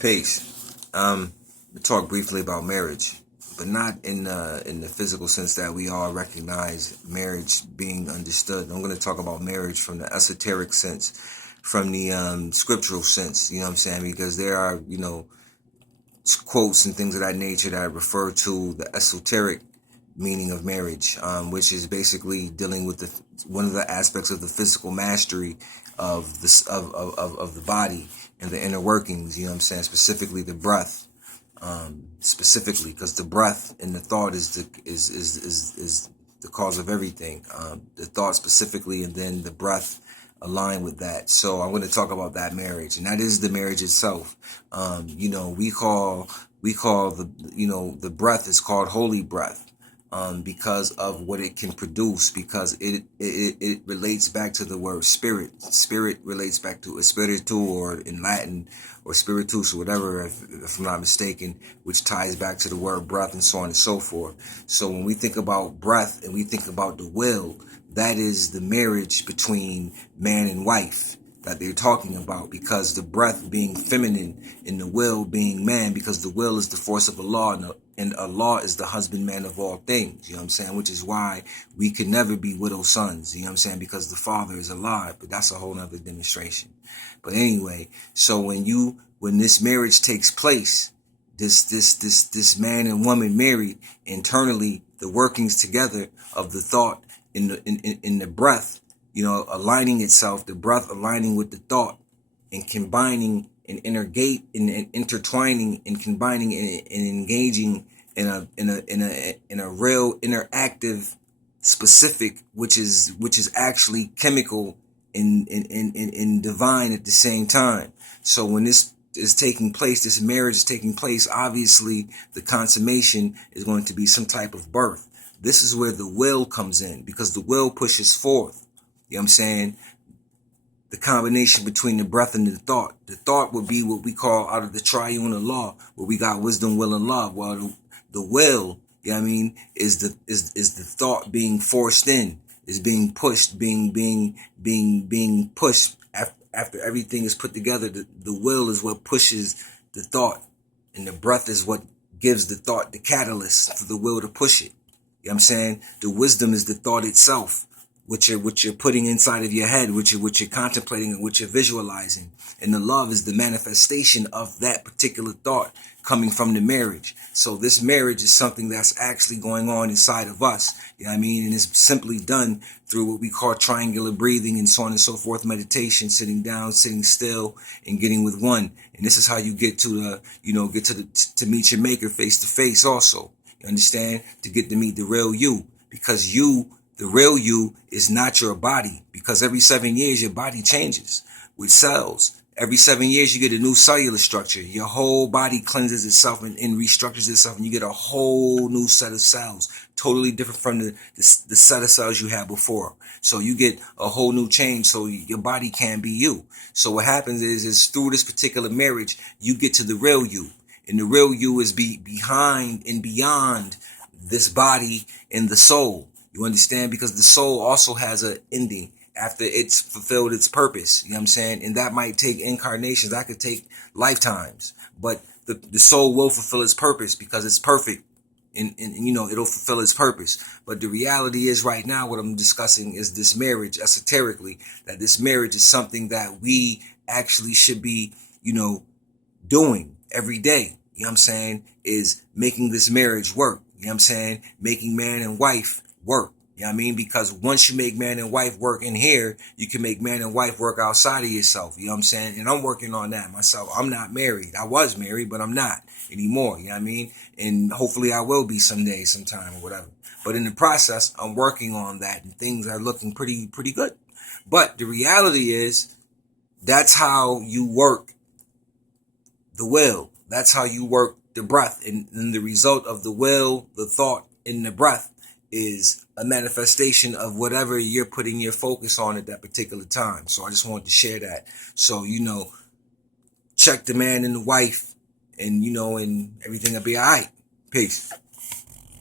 Peace. We talk briefly about marriage, but not in the physical sense that we all recognize marriage being understood. I'm going to talk about marriage from the esoteric sense, from the scriptural sense. You know what I'm saying? Because there are quotes and things of that nature that refer to the esoteric meaning of marriage, which is basically dealing with one of the aspects of the physical mastery of the body and the inner workings. You know what I'm saying? Specifically the breath. Specifically, because the breath and the thought is the cause of everything. The thought specifically, and then the breath align with that. So I'm going to talk about that marriage, and that is the marriage itself. We call the breath is called holy breath. Because of what it can produce, because it relates back to the word spirit. Spirit relates back to espiritu, or in Latin, or spiritus, or whatever, if I'm not mistaken, which ties back to the word breath, and so on and so forth. So when we think about breath and we think about the will, that is the marriage between man and wife that they're talking about, because the breath being feminine and the will being man, because the will is the force of Allah, and Allah is the husbandman of all things, you know what I'm saying? Which is why we could never be widow sons, you know what I'm saying? Because the father is alive, but that's a whole nother demonstration. But anyway, so when this marriage takes place, this man and woman married, internally, the workings together of the thought in the breath, aligning itself, the breath aligning with the thought, and combining and intertwining and combining and engaging in a real interactive specific, which is actually chemical and divine at the same time. So when this is taking place, this marriage is taking place, obviously the consummation is going to be some type of birth. This is where the will comes in, because the will pushes forth. You know what I'm saying? The combination between the breath and the thought. The thought would be what we call out of the triune of law, where we got wisdom, will, and love. Well, the will, you know what I mean, is the thought being forced in, is being pushed, being pushed after everything is put together. The will is what pushes the thought, and the breath is what gives the thought the catalyst for the will to push it. You know what I'm saying? The wisdom is the thought itself, which you're putting inside of your head, which you're contemplating, and which you're visualizing. And the love is the manifestation of that particular thought coming from the marriage. So this marriage is something that's actually going on inside of us. You know what I mean? And it's simply done through what we call triangular breathing, and so on and so forth, meditation, sitting down, sitting still, and getting with one. And this is how you get to to meet your maker face to face also. You understand? To get to meet the real you, because the real you is not your body, because every 7 years your body changes with cells. Every 7 years you get a new cellular structure. Your whole body cleanses itself and restructures itself, and you get a whole new set of cells, totally different from the set of cells you had before. So you get a whole new change, so your body can be you. So what happens is through this particular marriage, you get to the real you. And the real you is behind and beyond this body and the soul. You understand? Because the soul also has an ending after it's fulfilled its purpose. You know what I'm saying? And that might take incarnations. That could take lifetimes. But the soul will fulfill its purpose because it's perfect. And it'll fulfill its purpose. But the reality is right now, what I'm discussing is this marriage, esoterically, that this marriage is something that we actually should be, doing every day. You know what I'm saying? Is making this marriage work. You know what I'm saying? Making man and wife work. You know what I mean? Because once you make man and wife work in here, you can make man and wife work outside of yourself. You know what I'm saying? And I'm working on that myself. I'm not married. I was married, but I'm not anymore. You know what I mean? And hopefully I will be someday, sometime, or whatever. But in the process, I'm working on that, and things are looking pretty good. But the reality is, that's how you work the will. That's how you work the breath. And the result of the will, the thought, and the breath is a manifestation of whatever you're putting your focus on at that particular time. So I just wanted to share that. So, check the man and the wife, and, and everything will be all right. Peace.